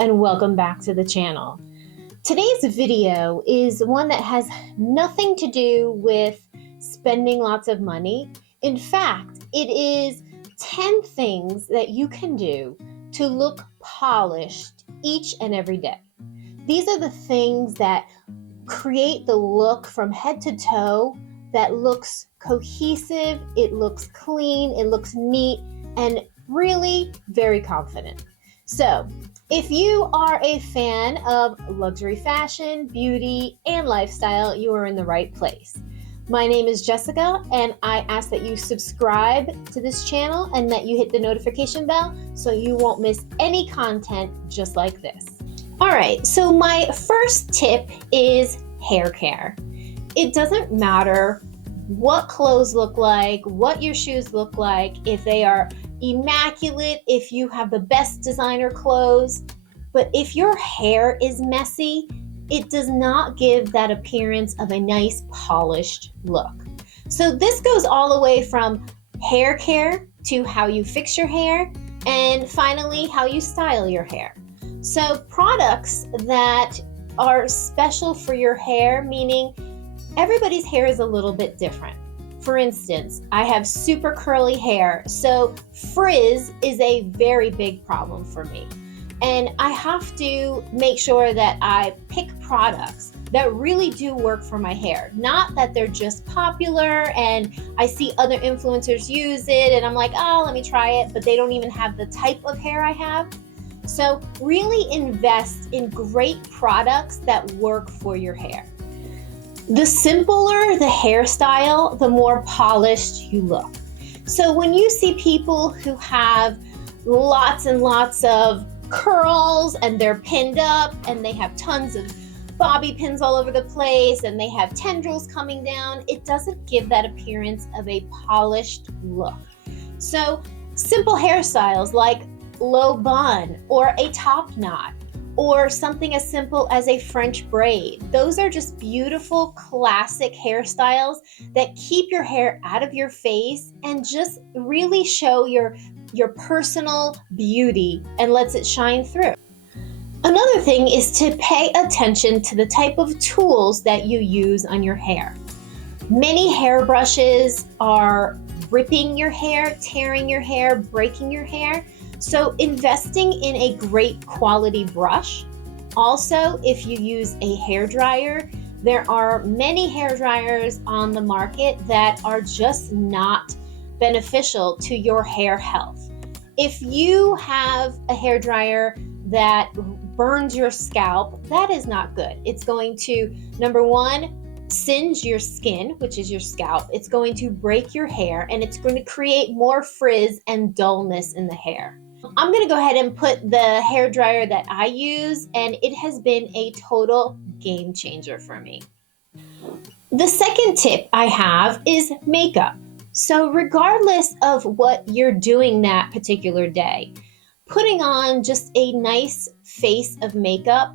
and welcome back to the channel. Today's video is one that has nothing to do with spending lots of money. In fact, it is 10 things that you can do to look polished each and every day. These are the things that create the look from head to toe that looks cohesive, it looks clean, it looks neat, and really very confident. So, if you are a fan of luxury fashion, beauty, and lifestyle, you are in the right place. My name is Jessica, and I ask that you subscribe to this channel and that you hit the notification bell so you won't miss any content just like this. All right, so my first tip is hair care. It doesn't matter what clothes look like, what your shoes look like, if they are immaculate, if you have the best designer clothes, but if your hair is messy, it does not give that appearance of a nice polished look. So this goes all the way from hair care to how you fix your hair, and finally how you style your hair. So products that are special for your hair, meaning everybody's hair is a little bit different. For instance, I have super curly hair, so frizz is a very big problem for me. And I have to make sure that I pick products that really do work for my hair. Not that they're just popular and I see other influencers use it and I'm like, oh, let me try it, but they don't even have the type of hair I have. So really invest in great products that work for your hair. The simpler the hairstyle, the more polished you look. So when you see people who have lots and lots of curls and they're pinned up and they have tons of bobby pins all over the place and they have tendrils coming down, it doesn't give that appearance of a polished look. So simple hairstyles like low bun or a top knot, or something as simple as a French braid. Those are just beautiful classic hairstyles that keep your hair out of your face and just really show your personal beauty and lets it shine through. Another thing is to pay attention to the type of tools that you use on your hair. Many hairbrushes are ripping your hair, tearing your hair, breaking your hair. So investing in a great quality brush. Also, if you use a hair dryer, there are many hair dryers on the market that are just not beneficial to your hair health. If you have a hair dryer that burns your scalp, that is not good. It's going to, number one, singe your skin, which is your scalp. It's going to break your hair and it's going to create more frizz and dullness in the hair. I'm going to go ahead and put the hair dryer that I use, and it has been a total game changer for me. The second tip I have is makeup. So regardless of what you're doing that particular day, putting on just a nice face of makeup,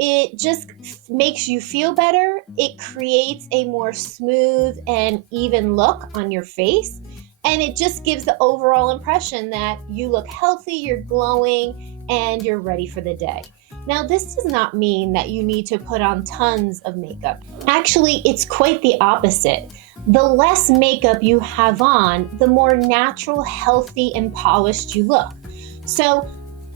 it just makes you feel better. It creates a more smooth and even look on your face. And it just gives the overall impression that you look healthy, you're glowing, and you're ready for the day. Now, this does not mean that you need to put on tons of makeup. Actually, it's quite the opposite. The less makeup you have on, the more natural, healthy, and polished you look. So,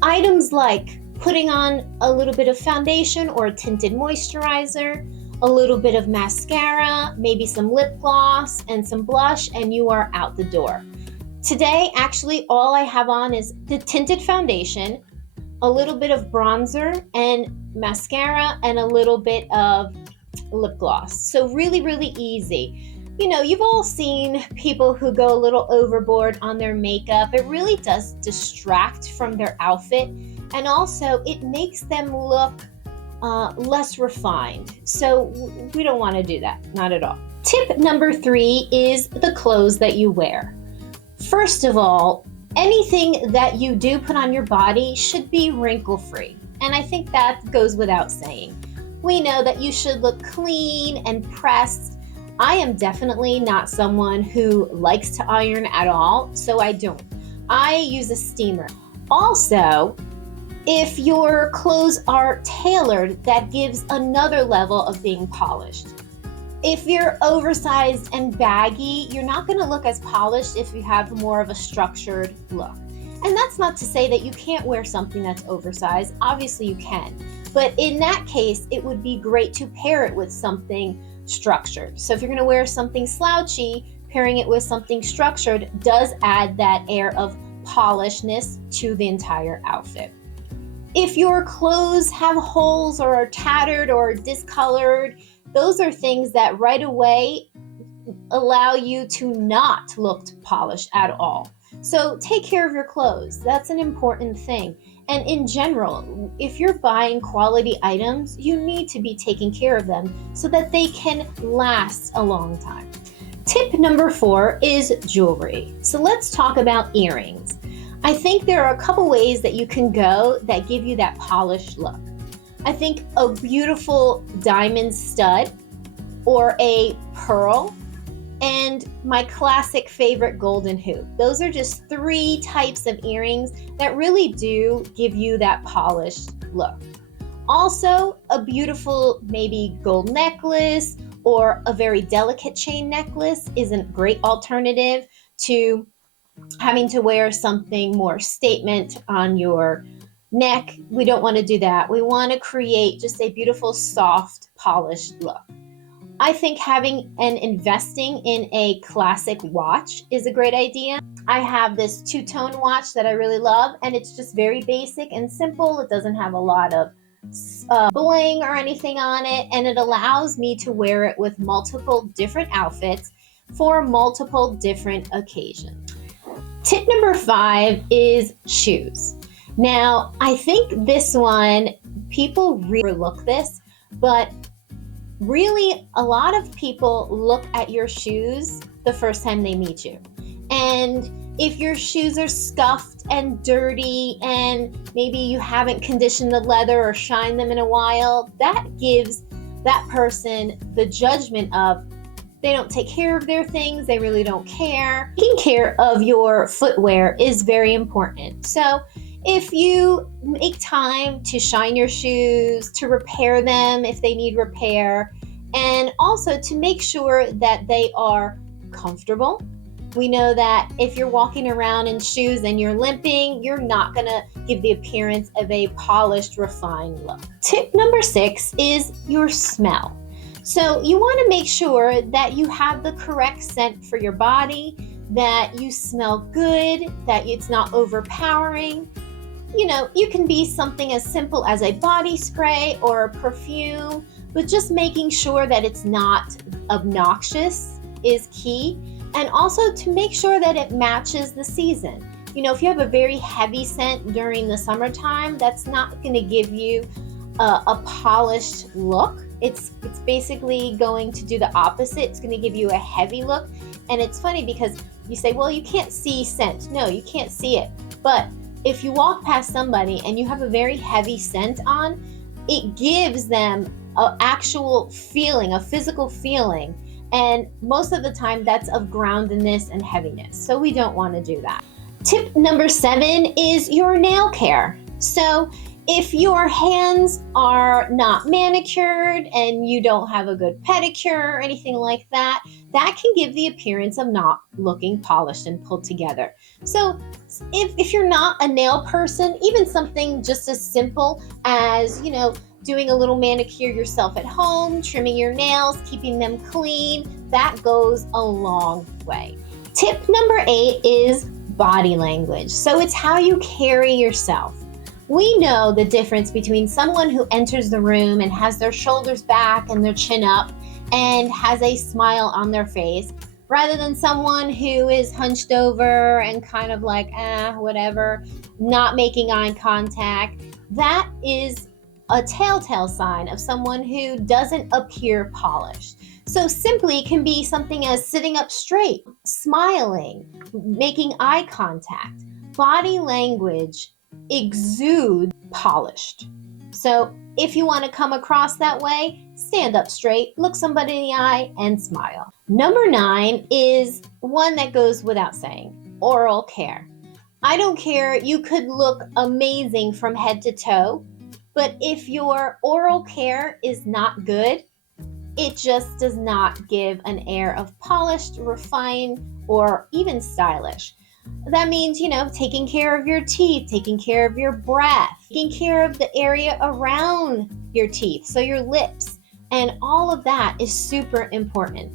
items like putting on a little bit of foundation or a tinted moisturizer, a little bit of mascara, maybe some lip gloss and some blush, and you are out the door. Today, actually, all I have on is the tinted foundation, a little bit of bronzer and mascara, and a little bit of lip gloss. So really, really easy. You know, you've all seen people who go a little overboard on their makeup. It really does distract from their outfit, and also it makes them look less refined. So we don't want to do that, not at all. Tip number 3 is the clothes that you wear. First of all, anything that you do put on your body should be wrinkle-free. And I think that goes without saying. We know that you should look clean and pressed. I am definitely not someone who likes to iron at all, so I don't. I use a steamer. Also, If your clothes are tailored, that gives another level of being polished. If you're oversized and baggy, you're not going to look as polished if you have more of a structured look. And that's not to say that you can't wear something that's oversized. Obviously you can. But in that case, it would be great to pair it with something structured. So if you're going to wear something slouchy, pairing it with something structured does add that air of polishedness to the entire outfit. If your clothes have holes or are tattered or discolored, those are things that right away allow you to not look polished at all. So take care of your clothes. That's an important thing. And in general, if you're buying quality items, you need to be taking care of them so that they can last a long time. Tip number 4 is jewelry. So let's talk about earrings. I think there are a couple ways that you can go that give you that polished look. I think a beautiful diamond stud or a pearl, and my classic favorite golden hoop. Those are just 3 types of earrings that really do give you that polished look. Also, a beautiful maybe gold necklace or a very delicate chain necklace is a great alternative to having to wear something more statement on your neck. We don't want to do that. We want to create just a beautiful, soft, polished look. I think having and investing in a classic watch is a great idea. I have this 2-tone watch that I really love, and it's just very basic and simple. It doesn't have a lot of bling or anything on it, and it allows me to wear it with multiple different outfits for multiple different occasions. Tip number 5 is shoes. Now, I think this one, people really overlook this, but really a lot of people look at your shoes the first time they meet you. And if your shoes are scuffed and dirty and maybe you haven't conditioned the leather or shined them in a while, that gives that person the judgment of they don't take care of their things, they really don't care. Taking care of your footwear is very important. So if you make time to shine your shoes, to repair them if they need repair, and also to make sure that they are comfortable. We know that if you're walking around in shoes and you're limping, you're not gonna give the appearance of a polished, refined look. Tip number 6 is your smell. So you want to make sure that you have the correct scent for your body, that you smell good, that it's not overpowering. You know, you can be something as simple as a body spray or a perfume, but just making sure that it's not obnoxious is key. And also to make sure that it matches the season. You know, if you have a very heavy scent during the summertime, that's not going to give you a polished look. It's basically going to do the opposite. It's going to give you a heavy look. And it's funny because you say, well, you can't see scent. No, you can't see it. But if you walk past somebody and you have a very heavy scent on, it gives them an actual feeling, a physical feeling. And most of the time that's of groundedness and heaviness. So we don't want to do that. Tip number 7 is your nail care. So if your hands are not manicured and you don't have a good pedicure or anything like that, that can give the appearance of not looking polished and pulled together. So if you're not a nail person, even something just as simple as, you know, doing a little manicure yourself at home, trimming your nails, keeping them clean, that goes a long way. Tip number 8 is body language. So it's how you carry yourself. We know the difference between someone who enters the room and has their shoulders back and their chin up and has a smile on their face, rather than someone who is hunched over and kind of like, whatever, not making eye contact. That is a telltale sign of someone who doesn't appear polished. So simply can be something as sitting up straight, smiling, making eye contact. Body language exude polished. So if you want to come across that way, stand up straight, look somebody in the eye, and smile. Number 9 is one that goes without saying, oral care. I don't care, you could look amazing from head to toe, but if your oral care is not good, it just does not give an air of polished, refined, or even stylish. That means, taking care of your teeth, taking care of your breath, taking care of the area around your teeth, so your lips, and all of that is super important.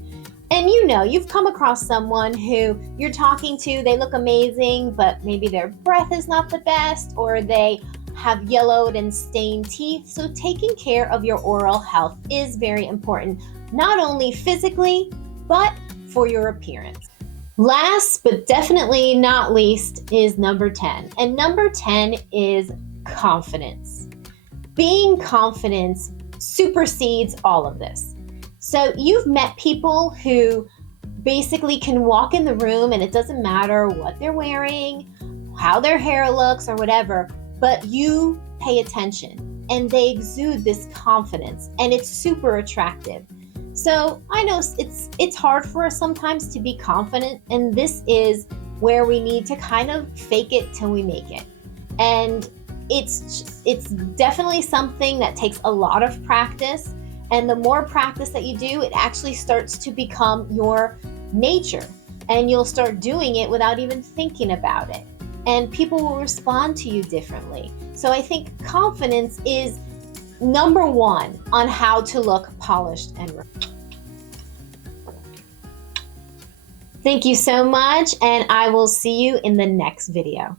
And you've come across someone who you're talking to, they look amazing, but maybe their breath is not the best, or they have yellowed and stained teeth. So taking care of your oral health is very important, not only physically, but for your appearance. Last but definitely not least is number 10. And number 10 is confidence. Being confident supersedes all of this. So you've met people who basically can walk in the room and it doesn't matter what they're wearing, how their hair looks, or whatever, but you pay attention and they exude this confidence and it's super attractive. So I know it's hard for us sometimes to be confident, and this is where we need to kind of fake it till we make it. And it's definitely something that takes a lot of practice. And the more practice that you do, it actually starts to become your nature. And you'll start doing it without even thinking about it. And people will respond to you differently. So I think confidence is number one on how to look polished and refined. Thank you so much, and I will see you in the next video.